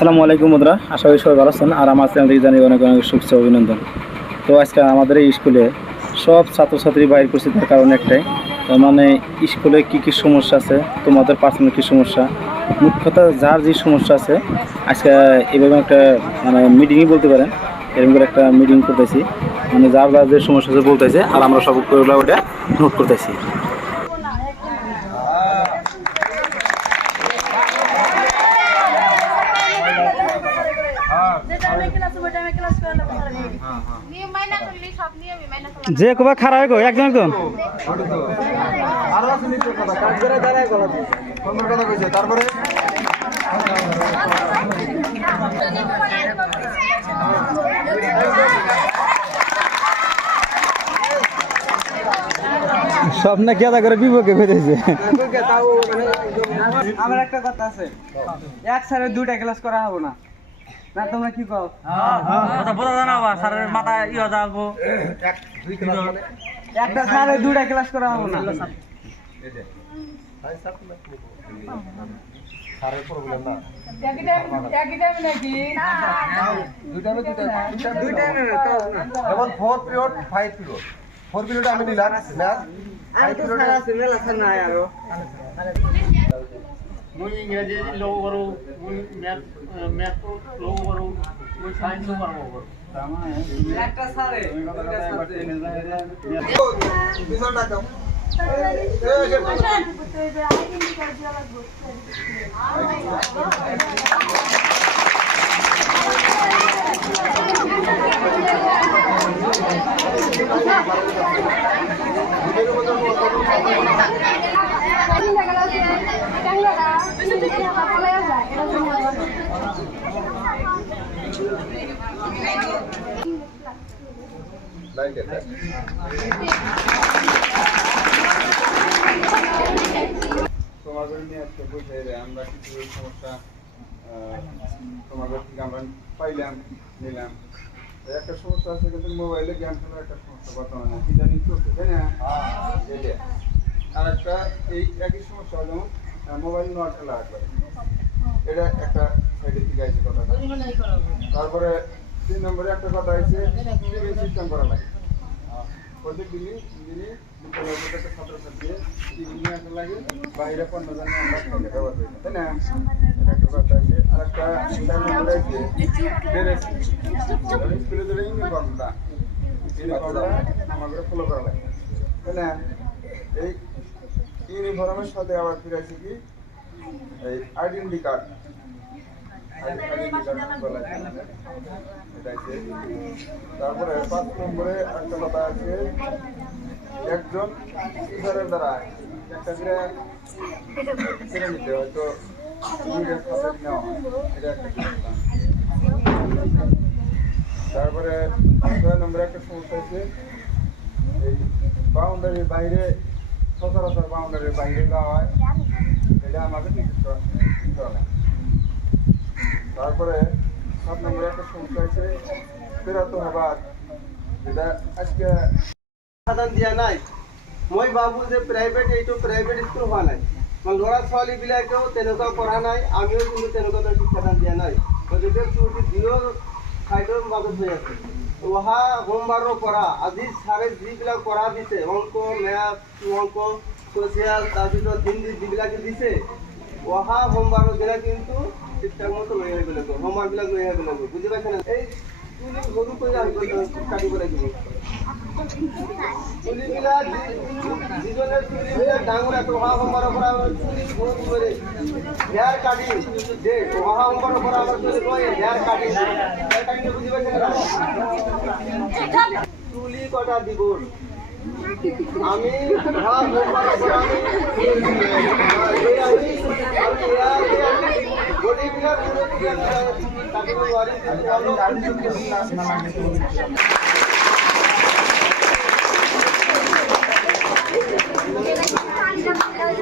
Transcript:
আসসালামু আলাইকুম বন্ধুরা, আশা করি সবাই ভালো আছেন। আর আমার চ্যানেল থেকে জানিয়ে অনেক অনেক শুভেচ্ছা অভিনন্দন। তো আজকে আমাদের এই স্কুলে সব ছাত্রছাত্রী বাইর করছি তার কারণ একটাই, তার মানে স্কুলে কী কী সমস্যা আছে, তোমাদের পার্সোনাল কী সমস্যা, মোট কথা যার যে সমস্যা আছে আজকে এভাবে একটা মানে মিটিংই বলতে পারেন, এরকম করে একটা মিটিং করতেছি। মানে যার যার যে সমস্যা আছে বলতেছে আর আমরা সব ওটা নোট করতেছি। যে কবা খারাপ গো একজন একজন তারপরে সব না কেদা করে বিপক্ষে ফেলেছে। আমার একটা কথা আছে, এক স্যারে দুইটা ক্লাস করা হবে না, না তোমরা কি কও? কথা বোঝা জানা বা স্যারের মাথায় ইয়ে যাবো একটা স্যারে দুইটা ক্লাস করা হবে না। আমি নিলাম মুই ইংরেজি লোক করো, মুই ম্যাথ লোক করো, মুই সায়েন্স পারবো করো। একটা স্যারে তোমাদের নিয়ে আজকে বুঝাই রে আমরা কিছু সমস্যা তোমাদের থেকে আমরা পাইলাম নিলাম। একটা সমস্যা আছে কিন্তু মোবাইলে গেম খেলার একটা সমস্যা বর্তমানে ইদানিং চলছে, তাই না? আর একটা এই একই সমস্যা যেমন মোবাইল নোয়া খেলা একবার, এটা একটা সাইডের দিকে আছে কথাটা। তারপরে 3 নম্বরে একটা কথা আছে টিভি সিস্টেম করা লাগে। প্রত্যেক দিনই বিদ্যালয়ের মধ্যে একটা ছাত্রছাত্রী টিভি নিয়ে আসা লাগে, বাইরে পণ্য জানিয়ে আমরা খাইলে ব্যবহার করি না, তাই না? এটা একটা কথা আছে। আর একটা 4 নম্বরে আছে ড্রেস, স্কুলে ধরে ইউনিফর্মটা আমাদের ফলো করা লাগে, তাই না? এই ইউনিফর্মের সাথে আবার ফিরেছে কি এই আইডেন্টি কার্ড, তারপরে 5 নম্বরে একটা কথা আছে একজন টিচারের দ্বারা একটা করে ছেড়ে নিতে হয়তো তারপরে 6 নম্বরে একটা সমস্যা আছে এই বাউন্ডারির বাইরে, সচরাচর বাউন্ডারির বাইরে যাওয়া হয়, এটা আমাদের নির্দিষ্ট করা লাগে। তারপরে 7 নম্বরে একটা সমস্যা আছে ফেরাতো হবার, যেটা আজকে সাধারণ দিয়া নাই। মই ভাবো যে প্রাইভেট এইটো প্রাইভেট স্কুল হোৱা নাই, ল'ৰা ছোৱালীবিলাকেও তেনেকুৱা পঢ়া নাই, আমিও কিন্তু তেনেকুৱা শিক্ষাদান দিয়া নাই। গতিকে চুটি দিনৰ খাদ্যৰ মাজত হৈ আছে। অহা সোমবাৰৰ পৰা আজি ছাৰে যিবিলাক পঢ়া দিছে, অংক মেথ অংক ছ'চিয়েল তাৰপিছত হিন্দী যিবিলাকে দিছে, অহা সোমবাৰৰ দিনা কিন্তু ঠিকঠাক মতো লৈ আহিব লাগিব, হোমৱৰ্কবিলাক লৈ আহিব লাগিব। বুজি পাইছেনে? এই চুলি সৰু কৰি কাটিব লাগিব। চুলিবিলাক যিজনে চুলিবিলাক ডাঙৰ আছে, অহা সোমবাৰৰ পৰা চুলি সৰু কৰি হেয়াৰ কাটিং যে অহা সোমবাৰৰ পৰা আমাৰ চুলি কয় হেয়াৰ কাটিং, হেয়াৰ কাটিং বুজি পাইছেনে? চুলি কটা দিবস আমি অহা সোমবাৰৰ পৰা গতিবিলাক কাটিব নোৱাৰিম।